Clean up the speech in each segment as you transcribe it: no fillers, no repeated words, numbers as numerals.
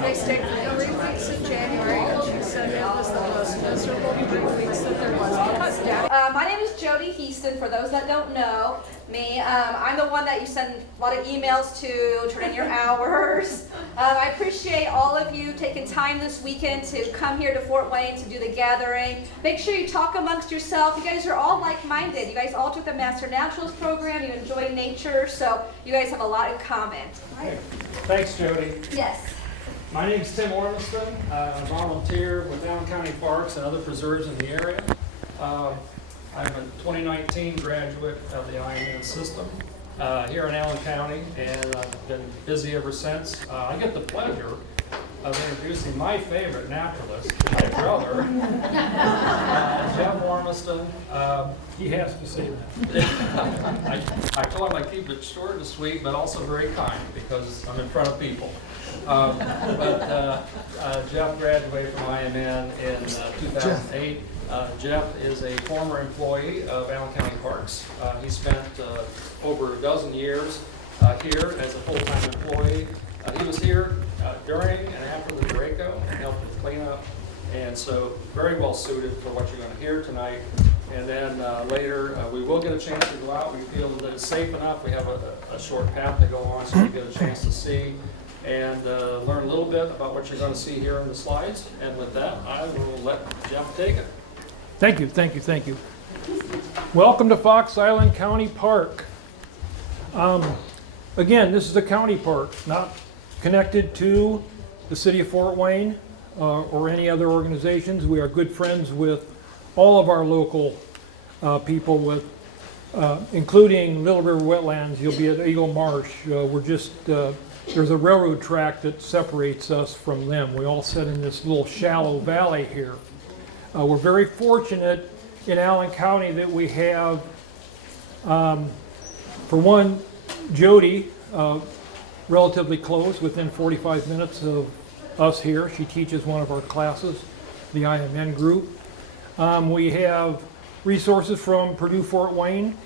They stayed for 3 weeks in January, and she said it was the most miserable 3 weeks that there was. Because Daddy. My name is Jody Heaston, for those that don't know me. I'm the one that you send a lot of emails to, turn in your hours. I appreciate all of you taking time this weekend to come here to Fort Wayne to do the gathering. Make sure you talk amongst yourself. You guys are all like-minded. You guys all took the Master Naturalist program. You enjoy nature, so you guys have a lot in common. Hey, thanks, Jody. Yes. My name's Tim Ormiston. I'm a volunteer with Allen County Parks and other preserves in the area. I'm a 2019 graduate of the IMN system here in Allen County, and I've been busy ever since. I get the pleasure of introducing my favorite naturalist, my brother, Jeff Ormiston. He has to say that. I told him I keep it short and sweet, but also very kind, because I'm in front of people. Jeff graduated from IMN in 2008. Jeff is a former employee of Allen County Parks. He spent over a dozen years here as a full-time employee. He was here during and after the Derechio and helped with cleanup, and so very well suited for what you're going to hear tonight. And then later we will get a chance to go out. We feel that it's safe enough. We have a short path to go on, so you get a chance to see and learn a little bit about what you're going to see here in the slides. And with that, I will let Jeff take it. Thank you, thank you, thank you. Welcome to Fox Island County Park. Again, this is a county park, not connected to the city of Fort Wayne or any other organizations. We are good friends with all of our local people, with including Little River Wetlands. You'll be at Eagle Marsh. We're just there's a railroad track that separates us from them. We all sit in this little shallow valley here. We're very fortunate in Allen County that we have, for one, Jody, relatively close, within 45 minutes of us here. She teaches one of our classes, the IMN group. We have resources from Purdue Fort Wayne.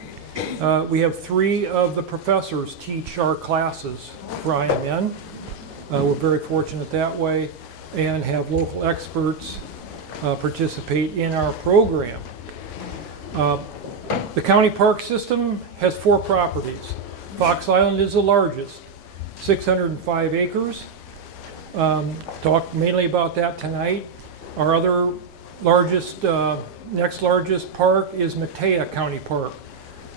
We have 3 of the professors teach our classes for IMN. We're very fortunate that way, and have local experts participate in our program. The county park system has 4 properties. Fox Island is the largest, 605 acres. Talk mainly about that tonight. Our other largest, next largest park is Matea County Park.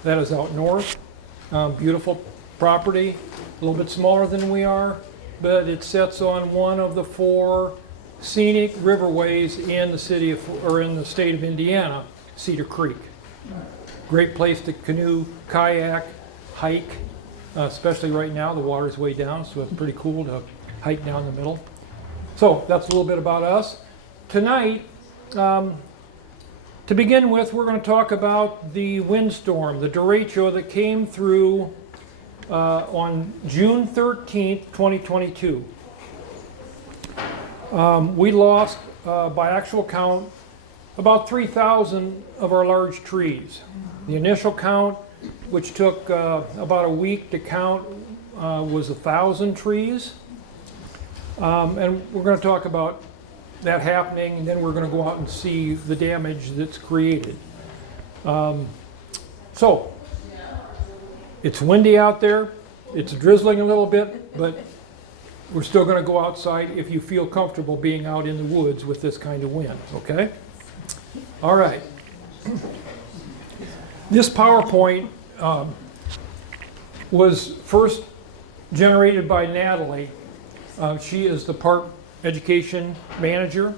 That is out north. Beautiful property, a little bit smaller than we are, but it sits on one of the 4 scenic riverways in the city of, or in the state of Indiana, Cedar Creek. Great place to canoe, kayak, hike, especially right now. The water's way down, so it's pretty cool to hike down the middle. So that's a little bit about us. Tonight, to begin with, we're going to talk about the windstorm, the Derechio, that came through on June 13th, 2022. We lost, by actual count, about 3,000 of our large trees. The initial count, which took about a week to count, was 1,000 trees. And we're going to talk about that happening, and then we're going to go out and see the damage that's created. So, it's windy out there. It's drizzling a little bit, but we're still going to go outside if you feel comfortable being out in the woods with this kind of wind, okay? All right. This PowerPoint was first generated by Natalie. She is the park education manager.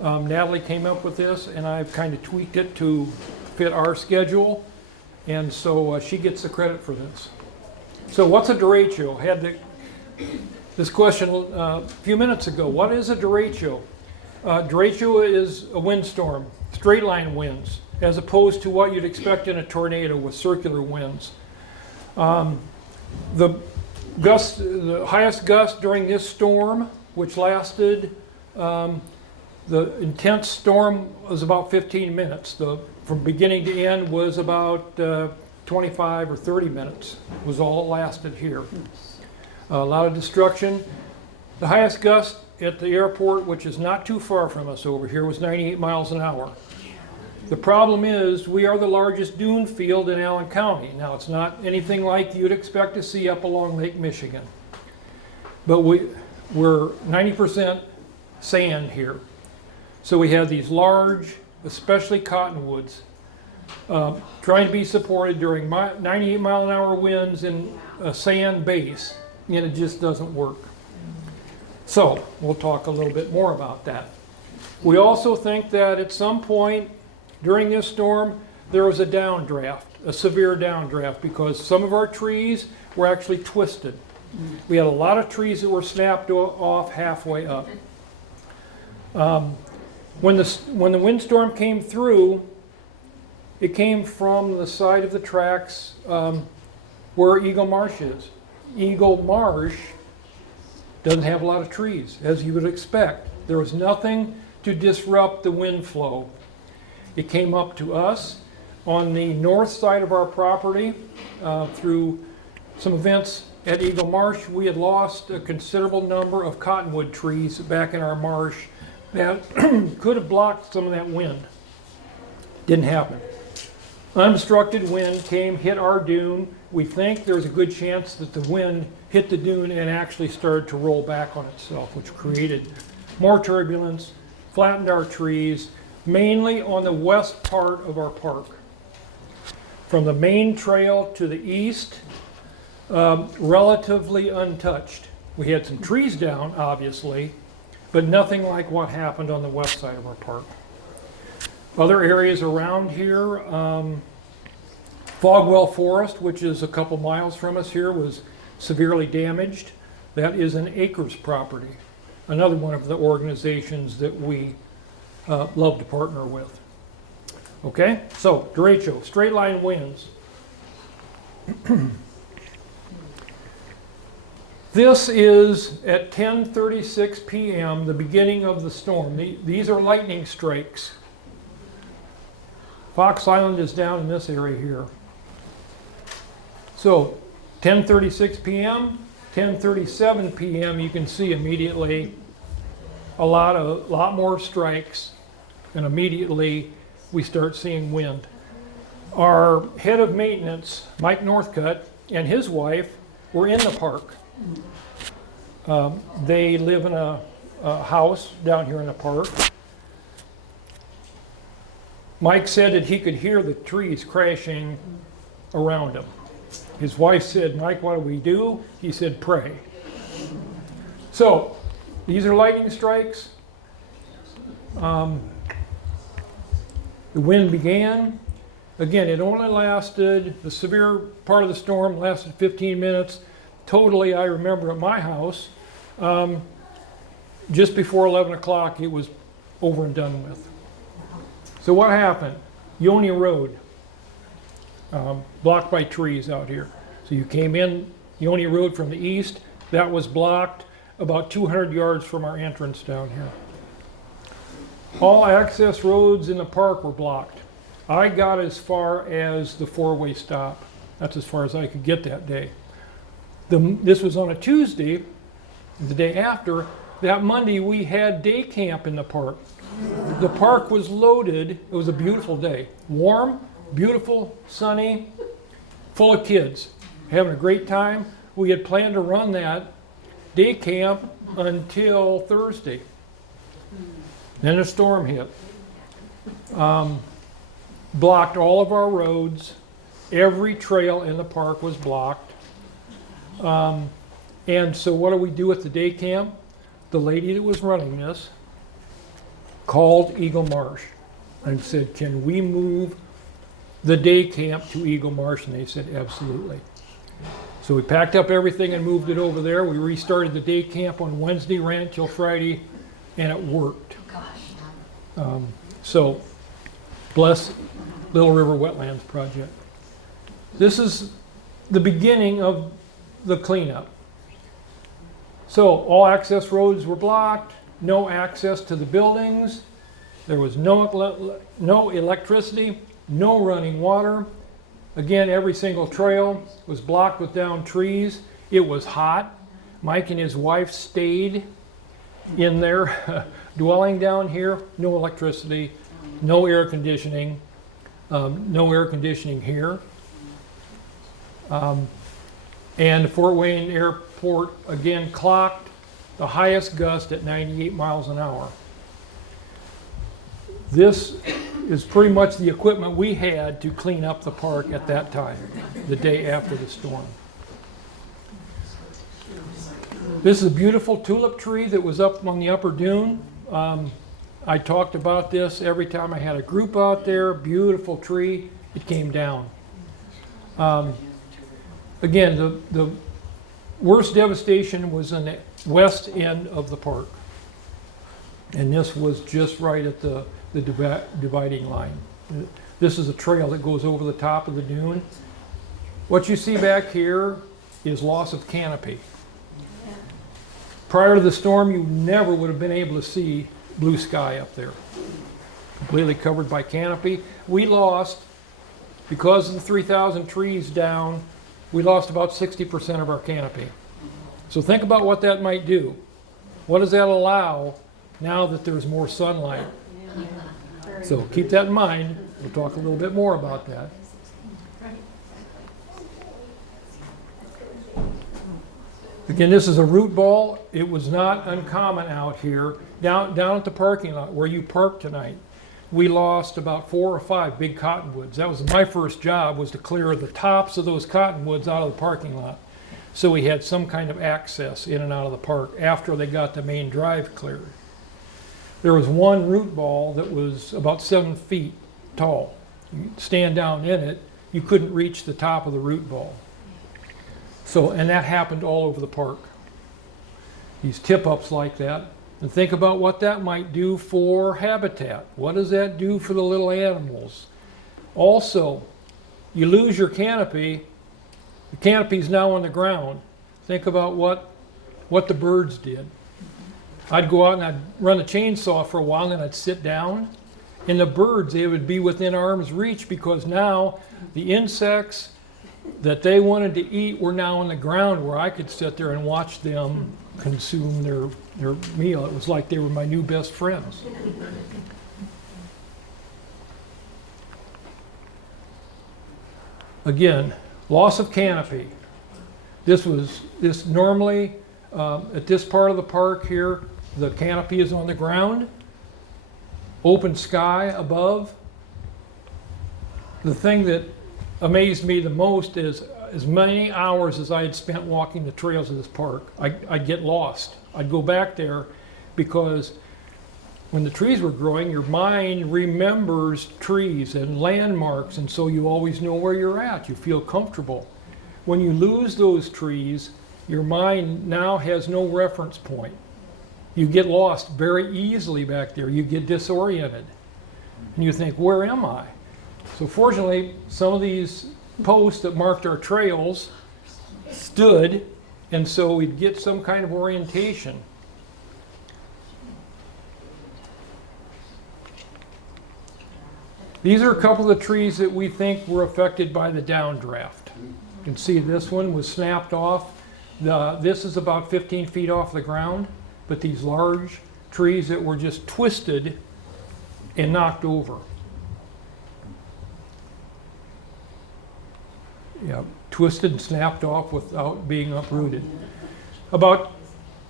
Natalie came up with this, and I've kind of tweaked it to fit our schedule, and so she gets the credit for this. So what's a Derechio? I had this question a few minutes ago. What is a Derechio? Derechio is a windstorm, straight line winds, as opposed to what you'd expect in a tornado with circular winds. The highest gust during this storm, which lasted, the intense storm was about 15 minutes. From beginning to end was about 25 or 30 minutes was all it lasted here. A lot of destruction. The highest gust at the airport, which is not too far from us over here, was 98 miles an hour. The problem is we are the largest dune field in Allen County. Now, it's not anything like you'd expect to see up along Lake Michigan. But we're 90% sand here. So we have these large, especially cottonwoods, trying to be supported during 98 mile an hour winds in a sand base, and it just doesn't work. So we'll talk a little bit more about that. We also think that at some point during this storm, there was a downdraft, a severe downdraft, because some of our trees were actually twisted. We had a lot of trees that were snapped off halfway up. When the windstorm came through, it came from the side of the tracks where Eagle Marsh is. Eagle Marsh doesn't have a lot of trees, as you would expect. There was nothing to disrupt the wind flow. It came up to us on the north side of our property through some events at Eagle Marsh. We had lost a considerable number of cottonwood trees back in our marsh that could have blocked some of that wind. Didn't happen. Unobstructed wind came, hit our dune. We think there's a good chance that the wind hit the dune and actually started to roll back on itself, which created more turbulence, flattened our trees, mainly on the west part of our park. From the main trail to the east, relatively untouched. We had some trees down, obviously, but nothing like what happened on the west side of our park. Other areas around here, Fogwell Forest, which is a couple miles from us here, was severely damaged. That is an acres property, another one of the organizations that we love to partner with. Okay, so Derechio, straight line winds. This is at 10:36 p.m., the beginning of the storm. These are lightning strikes. Fox Island is down in this area here. So 10:36 p.m., 10:37 p.m., you can see immediately a lot more strikes, and immediately we start seeing wind. Our head of maintenance, Mike Northcutt, and his wife were in the park. They live in a house down here in the park. Mike said that he could hear the trees crashing around him. His wife said, "Mike, what do we do?" He said, "Pray." So, these are lightning strikes. The wind began. Again, it only lasted, the severe part of the storm lasted 15 minutes. Totally, I remember at my house, just before 11 o'clock, it was over and done with. So what happened? Yoni Road, blocked by trees out here. So you came in Yoni Road from the east, that was blocked about 200 yards from our entrance down here. All access roads in the park were blocked. I got as far as the four-way stop. That's as far as I could get that day. This was on a Tuesday, the day after. That Monday we had day camp in the park. The park was loaded. It was a beautiful day. Warm, beautiful, sunny, full of kids. Having a great time. We had planned to run that day camp until Thursday. Then a storm hit. Blocked all of our roads. Every trail in the park was blocked. And so what do we do at the day camp? The lady that was running this called Eagle Marsh and said, "Can we move the day camp to Eagle Marsh?" And they said, "Absolutely." So we packed up everything and moved it over there. We restarted the day camp on Wednesday, ran it till Friday, and it worked. So bless Little River Wetlands Project. This is the beginning of the cleanup. So all access roads were blocked, no access to the buildings, there was no electricity, no running water. Again, every single trail was blocked with downed trees. It was hot. Mike and his wife stayed in their dwelling down here. No electricity, no air conditioning, here. And Fort Wayne Airport again clocked the highest gust at 98 miles an hour. This is pretty much the equipment we had to clean up the park at that time, the day after the storm. This is a beautiful tulip tree that was up on the upper dune. I talked about this every time I had a group out there. Beautiful tree. It came down. Again, the worst devastation was in the west end of the park. And this was just right at the dividing line. This is a trail that goes over the top of the dune. What you see back here is loss of canopy. Prior to the storm, you never would have been able to see blue sky up there. Completely covered by canopy. We lost, because of the 3,000 trees down, we lost about 60% of our canopy. So think about what that might do. What does that allow now that there's more sunlight? So keep that in mind. We'll talk a little bit more about that. Again, this is a root ball. It was not uncommon out here. Down at the parking lot where you parked tonight, we lost about 4 or 5 big cottonwoods. That was my first job, was to clear the tops of those cottonwoods out of the parking lot. So we had some kind of access in and out of the park after they got the main drive cleared. There was one root ball that was about 7 feet tall. You stand down in it, you couldn't reach the top of the root ball. So, and that happened all over the park. These tip-ups like that. And think about what that might do for habitat. What does that do for the little animals? Also, you lose your canopy. The canopy's now on the ground. Think about what the birds did. I'd go out and I'd run a chainsaw for a while, and then I'd sit down. And the birds, they would be within arm's reach, because now the insects that they wanted to eat were now on the ground, where I could sit there and watch them consume their meal. It was like they were my new best friends. Again, loss of canopy. This normally, at this part of the park here, the canopy is on the ground, open sky above. The thing that amazed me the most is, as many hours as I had spent walking the trails of this park, I'd get lost. I'd go back there, because when the trees were growing, your mind remembers trees and landmarks, and so you always know where you're at. You feel comfortable. When you lose those trees, your mind now has no reference point. You get lost very easily back there. You get disoriented. And you think, where am I? So fortunately, some of these posts that marked our trails stood, and so we'd get some kind of orientation. These are a couple of the trees that we think were affected by the downdraft. You can see this one was snapped off. This is about 15 feet off the ground, but these large trees that were just twisted and knocked over. Yeah, twisted and snapped off without being uprooted. About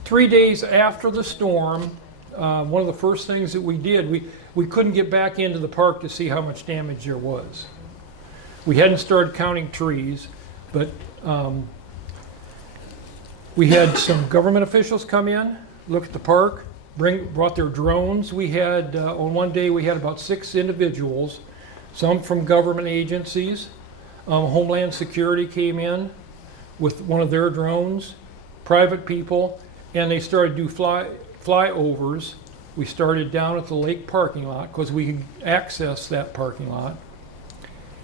3 days after the storm, one of the first things that we did, we couldn't get back into the park to see how much damage there was. We hadn't started counting trees, but we had some government officials come in, look at the park, brought their drones. We had, on one day, we had about 6 individuals, some from government agencies. Homeland Security came in with one of their drones, private people, and they started to do flyovers. We started down at the lake parking lot, because we could access that parking lot,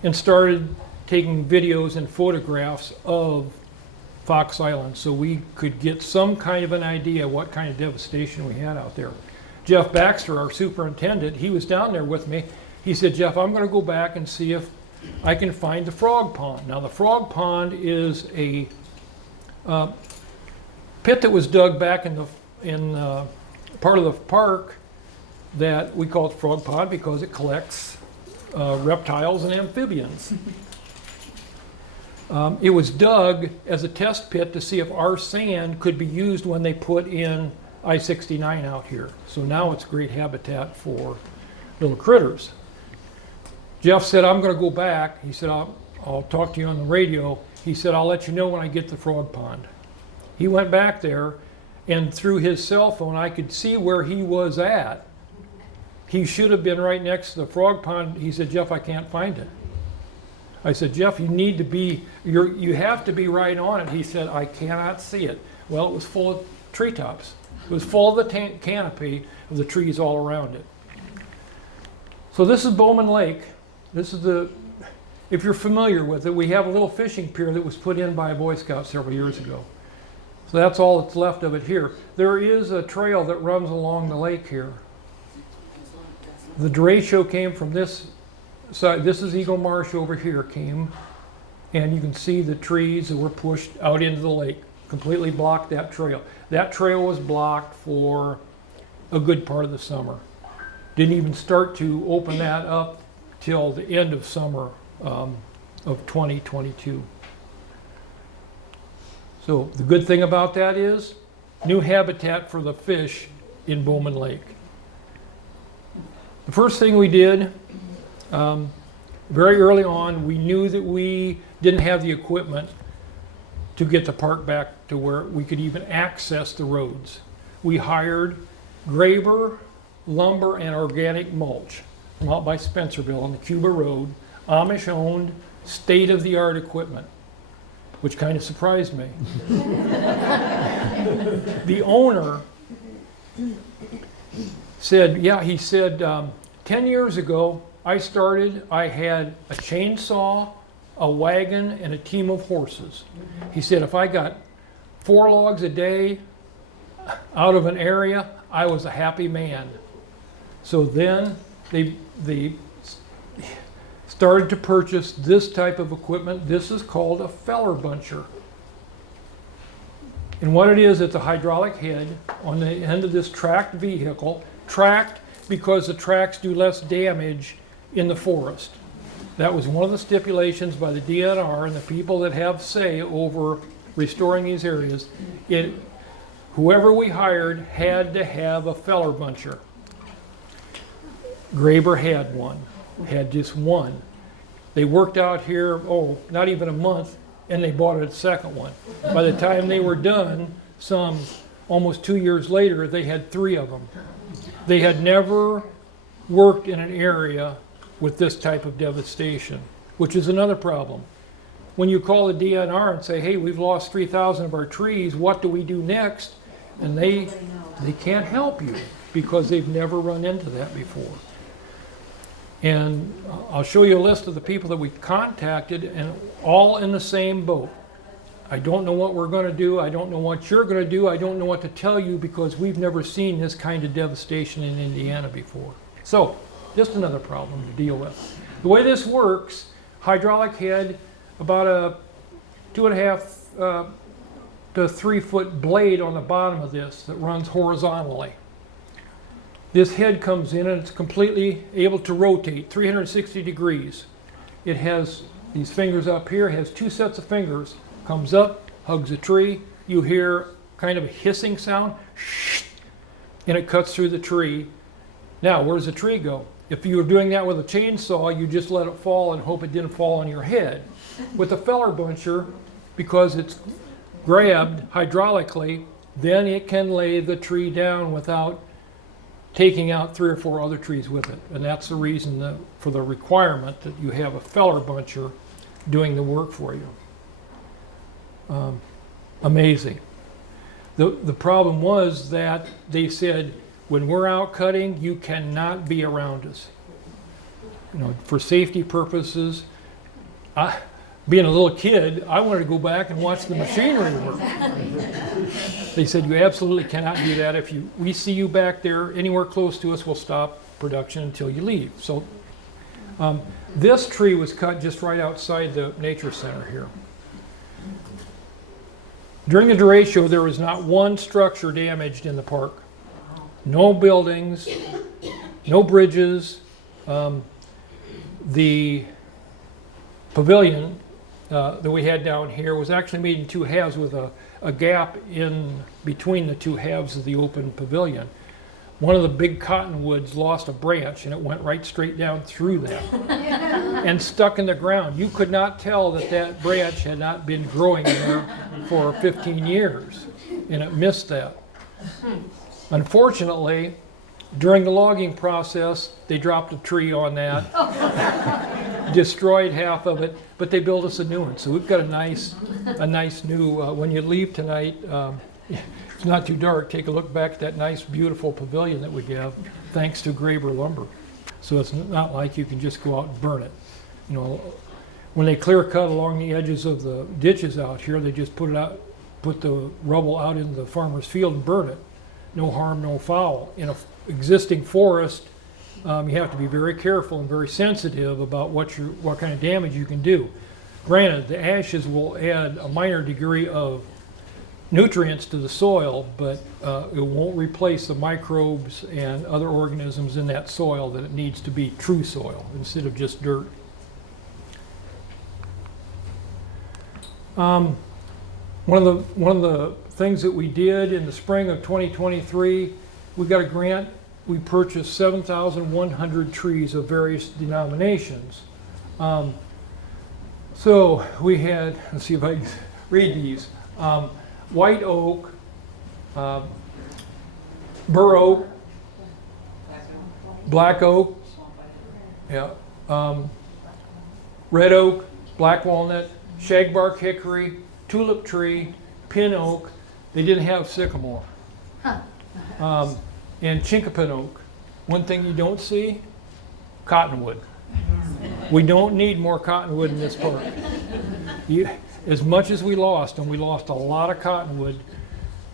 and started taking videos and photographs of Fox Island, so we could get some kind of an idea what kind of devastation we had out there. Jeff Baxter, our superintendent, he was down there with me. He said, Jeff, I'm going to go back and see if I can find the frog pond. Now, the frog pond is a pit that was dug back in part of the park that we call it Frog Pond because it collects reptiles and amphibians. It was dug as a test pit to see if our sand could be used when they put in I-69 out here. So now it's great habitat for little critters. Jeff said, I'm going to go back. He said, I'll talk to you on the radio. He said, I'll let you know when I get to Frog Pond. He went back there, and through his cell phone, I could see where he was at. He should have been right next to the Frog Pond. He said, Jeff, I can't find it. I said, Jeff, you have to be right on it. He said, I cannot see it. Well, it was full of treetops. It was full of the canopy of the trees all around it. So this is Bowman Lake. This is if you're familiar with it, we have a little fishing pier that was put in by a Boy Scout several years ago. So that's all that's left of it here. There is a trail that runs along the lake here. The Derechio came from this side. This is Eagle Marsh over here came, and you can see the trees that were pushed out into the lake, completely blocked that trail. That trail was blocked for a good part of the summer. Didn't even start to open that up till the end of summer of 2022. So the good thing about that is new habitat for the fish in Bowman Lake. The first thing we did, very early on, we knew that we didn't have the equipment to get the park back to where we could even access the roads. We hired Graber, lumber, and organic mulch from out by Spencerville on the Cuba Road, Amish-owned, state-of-the-art equipment, which kind of surprised me. The owner said, yeah, he said, 10 years ago, I had a chainsaw, a wagon, and a team of horses. He said, if I got 4 logs a day out of an area, I was a happy man. So then they started to purchase this type of equipment. This is called a feller buncher. And what it is, it's a hydraulic head on the end of this tracked vehicle, tracked because the tracks do less damage in the forest. That was one of the stipulations by the DNR and the people that have say over restoring these areas. Whoever we hired had to have a feller buncher. Graber had one, had just one. They worked out here, not even a month, and they bought a second one. By the time they were done, almost 2 years later, they had 3 of them. They had never worked in an area with this type of devastation, which is another problem. When you call the DNR and say, hey, we've lost 3,000 of our trees, what do we do next? And they can't help you because they've never run into that before. And I'll show you a list of the people that we contacted, and all in the same boat. I don't know what we're going to do. I don't know what you're going to do. I don't know what to tell you because we've never seen this kind of devastation in Indiana before. So, just another problem to deal with. The way this works, hydraulic head, about a 2.5 to 3 foot blade on the bottom of this that runs horizontally. This head comes in and it's completely able to rotate 360 degrees. It has these fingers up here, has 2 sets of fingers, comes up, hugs a tree, you hear kind of a hissing sound, and it cuts through the tree. Now, where does the tree go? If you were doing that with a chainsaw, you just let it fall and hope it didn't fall on your head. With a feller buncher, because it's grabbed hydraulically, then it can lay the tree down without taking out 3 or 4 other trees with it. And that's the reason for the requirement that you have a feller buncher doing the work for you. Amazing. The problem was that they said, when we're out cutting, you cannot be around us. For safety purposes, being a little kid, I wanted to go back and watch the machinery work. They said, you absolutely cannot do that. If we see you back there anywhere close to us, we'll stop production until you leave. So this tree was cut just right outside the nature center here. During the Derechio, there was not one structure damaged in the park. No buildings, no bridges. The pavilion that we had down here was actually made in two halves with a gap in between the two halves of the open pavilion. One of the big cottonwoods lost a branch and it went right straight down through that and stuck in the ground. You could not tell that that branch had not been growing there for 15 years and it missed that. Unfortunately, during the logging process, they dropped a tree on that, destroyed half of it, but they built us a new one. So we've got a nice new, when you leave tonight, it's not too dark, take a look back at that nice, beautiful pavilion that we have, thanks to Graber lumber. So it's not like you can just go out and burn it. You know, when they clear cut along the edges of the ditches out here, they just put the rubble out in the farmer's field and burn it. No harm, no foul. In an existing forest, you have to be very careful and very sensitive about what kind of damage you can do. Granted, the ashes will add a minor degree of nutrients to the soil, but it won't replace the microbes and other organisms in that soil that it needs to be true soil instead of just dirt. One of the things that we did in the spring of 2023, we got a grant. We purchased 7,100 trees of various denominations. So we had, let's see if I can read these. White oak, bur oak, black oak, yeah, red oak, black walnut, shagbark hickory, tulip tree, pin oak. They didn't have sycamore. And chinkapin oak. One thing you don't see, cottonwood. We don't need more cottonwood in this park. As much as we lost, and we lost a lot of cottonwood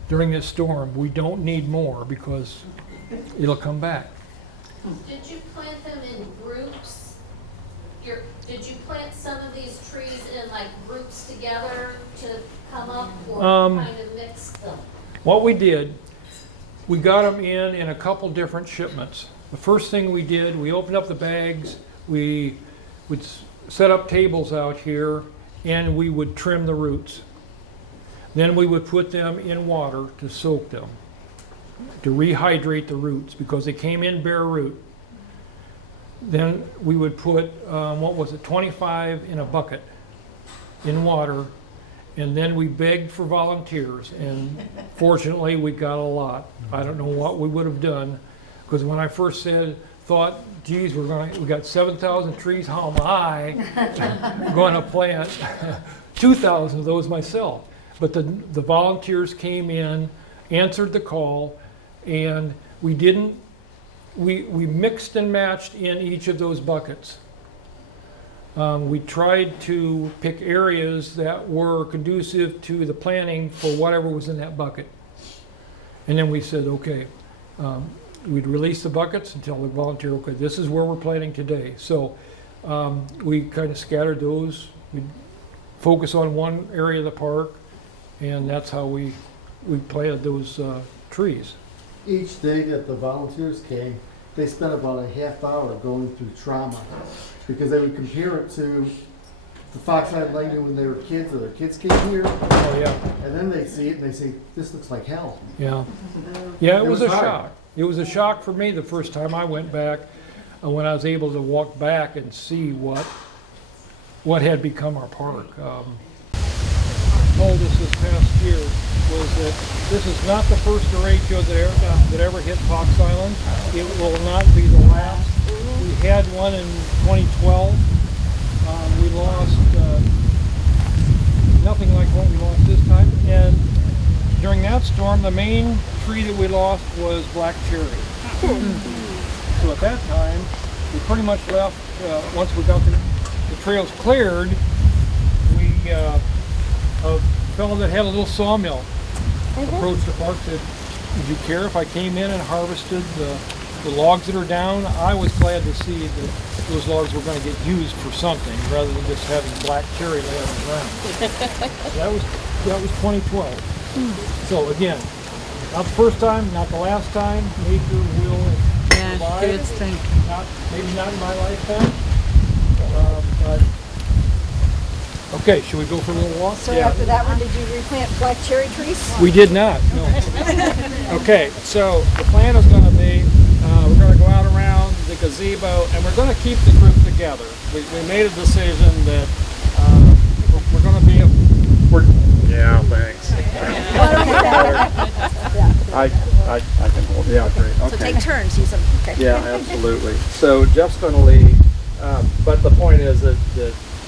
during this storm, we don't need more because it'll come back. Did you plant them in groups? Did you plant some of these trees in like groups together to come up, or kind of mix them? What we did, we got them in a couple different shipments. The first thing we did, we opened up the bags, we would set up tables out here, and we would trim the roots. Then we would put them in water to soak them, to rehydrate the roots because they came in bare root. Then we would put, 25 in a bucket in water, and then we begged for volunteers, and fortunately we got a lot. I don't know what we would have done, because when I first thought, geez, we got 7,000 trees, how am I going to plant 2,000 of those myself? But the volunteers came in, answered the call, and we mixed and matched in each of those buckets. We tried to pick areas that were conducive to the planting for whatever was in that bucket. And then we said, okay, we'd release the buckets and tell the volunteer, okay, this is where we're planting today. So we kind of scattered those. We'd focus on one area of the park, and that's how we planted those trees. Each day that the volunteers came, they spent about a half hour going through trauma because they would compare it to the Fox Island Derecho when they were kids, or their kids came here. Oh, yeah. And then they see it and they say, this looks like hell. Yeah. Yeah, it was a hard. shock. It was a shock for me the first time I went back, when I was able to walk back and see what had become our park. Told us this past year was that this is not the first derecho that ever hit Fox Island. It will not be the last. We had one in 2012. We lost nothing like what we lost this time. And during that storm, the main tree that we lost was black cherry. So at that time, we pretty much left, once we got the trails cleared, a fellow that had a little sawmill approached the park and said, would you care if I came in and harvested the logs that are down? I was glad to see that those logs were going to get used for something rather than just having black cherry laying around. So that was 2012. So again, not the first time, not the last time. Nature will survive. Maybe not in my lifetime. But okay, should we go for a little walk? So after that one, did you replant black cherry trees? We did not. No. Okay, so the plan is going to be we're going to go out around the gazebo and we're going to keep the group together. We made a decision that we're going to be. Yeah, thanks. I can hold. Yeah, great. Okay. So take turns, use them. Okay. Yeah, absolutely. So Jeff's going to lead, but the point is that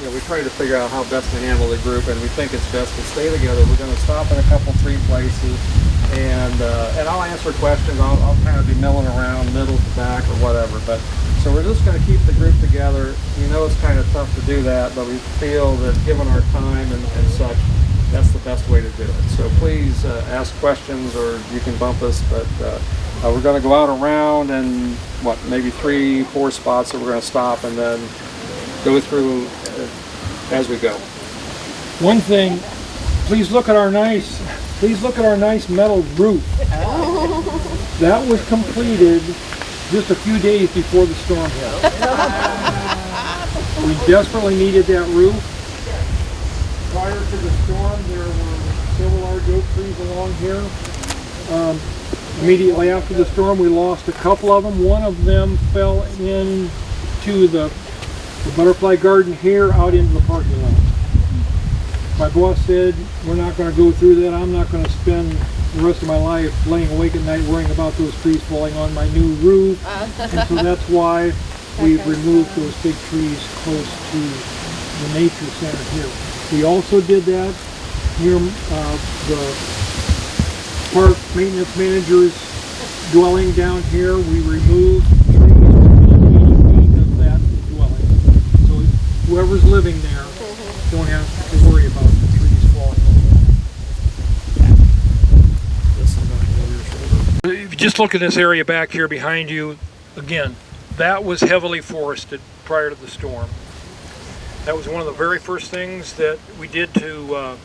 we try to figure out how best to handle the group, and we think it's best to stay together. We're going to stop in a couple, 3 places, and I'll answer questions. I'll kind of be milling around, middle to back or whatever. But so we're just going to keep the group together. We know it's kind of tough to do that, but we feel that given our time and such, that's the best way to do it. So please ask questions, or you can bump us, but we're going to go out around and maybe 3, 4 spots that we're going to stop and then go through as we go. One thing, please look at our nice metal roof. That was completed just a few days before the storm hit. We desperately needed that roof. Prior to the storm, there were several large oak trees along here. Immediately after the storm, we lost a couple of them. One of them fell into the butterfly garden here out into the parking lot. My boss said, we're not going to go through that. I'm not going to spend the rest of my life laying awake at night worrying about those trees falling on my new roof. And so that's why we've removed those big trees close to the nature center here. We also did that near the park maintenance manager's dwelling down here. We removed trees within 80 feet of that dwelling. So whoever's living there don't have to worry about the trees falling over. If you just look at this area back here behind you, again, that was heavily forested prior to the storm. That was one of the very first things that we did to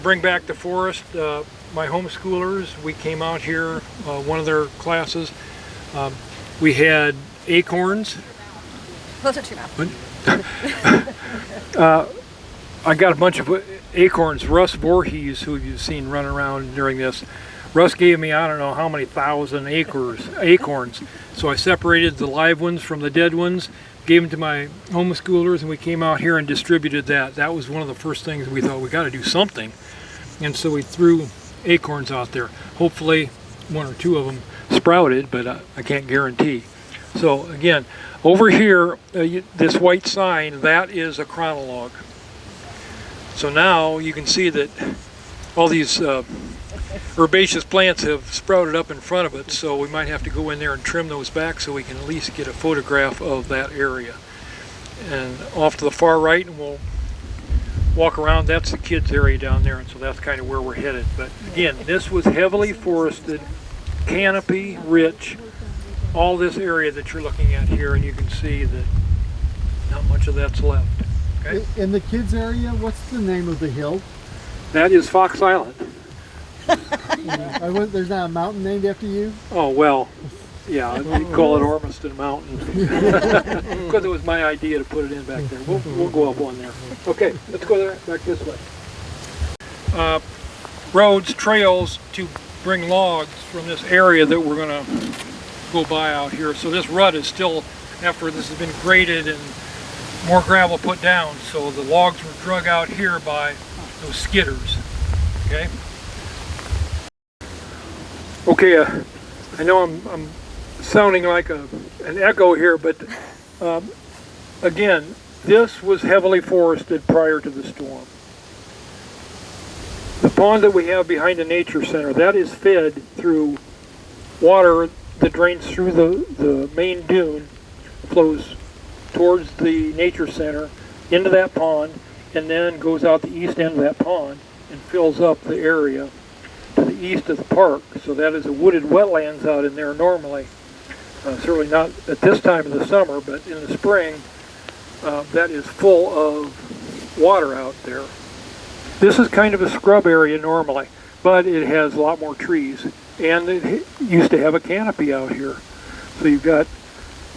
bring back the forest. My homeschoolers, we came out here, one of their classes. We had acorns. Closer to your mouth. I got a bunch of acorns. Russ Voorhees, who you've seen run around during this, Russ gave me I don't know how many thousand acorns. So I separated the live ones from the dead ones, gave them to my homeschoolers, and we came out here and distributed that. That was one of the first things we thought, we got to do something. And so we threw acorns out there. Hopefully 1 or 2 of them sprouted, but I can't guarantee. So again, over here, this white sign, that is a chronologue. So now you can see that all these herbaceous plants have sprouted up in front of it, so we might have to go in there and trim those back so we can at least get a photograph of that area. And off to the far right, and we'll walk around, that's the kids area down there, and so that's kind of where we're headed. But again, this was heavily forested, canopy rich, all this area that you're looking at here, and you can see that not much of that's left. Okay? In the kids area, what's the name of the hill? That is Fox Island. There's not a mountain named after you? Oh, well, yeah, they call it Ormiston Mountain. Because it was my idea to put it in back there. We'll go up on there. Okay, let's go there, back this way. Roads, trails to bring logs from this area that we're going to go by out here. So this rut is still, after this has been graded and more gravel put down, so the logs were drug out here by those skidders. Okay. Okay, I know I'm sounding like an echo here, but again, this was heavily forested prior to the storm. The pond that we have behind the Nature Center, that is fed through water that drains through the main dune, flows towards the Nature Center, into that pond, and then goes out the east end of that pond and fills up the area to the east of the park. So that is a wooded wetlands out in there normally. Certainly not at this time of the summer, but in the spring, that is full of water out there. This is kind of a scrub area normally, but it has a lot more trees. And it used to have a canopy out here. So you've got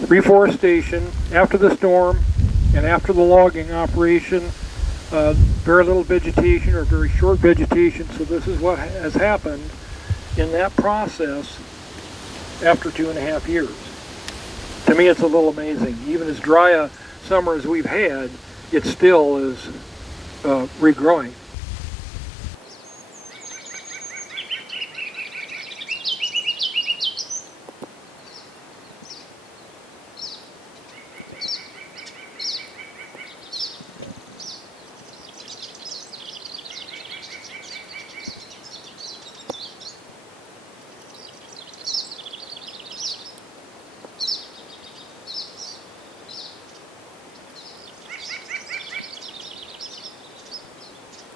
reforestation after the storm and after the logging operation, very little vegetation or very short vegetation. So this is what has happened in that process after 2.5 years. To me, it's a little amazing. Even as dry a summer as we've had, it still is regrowing.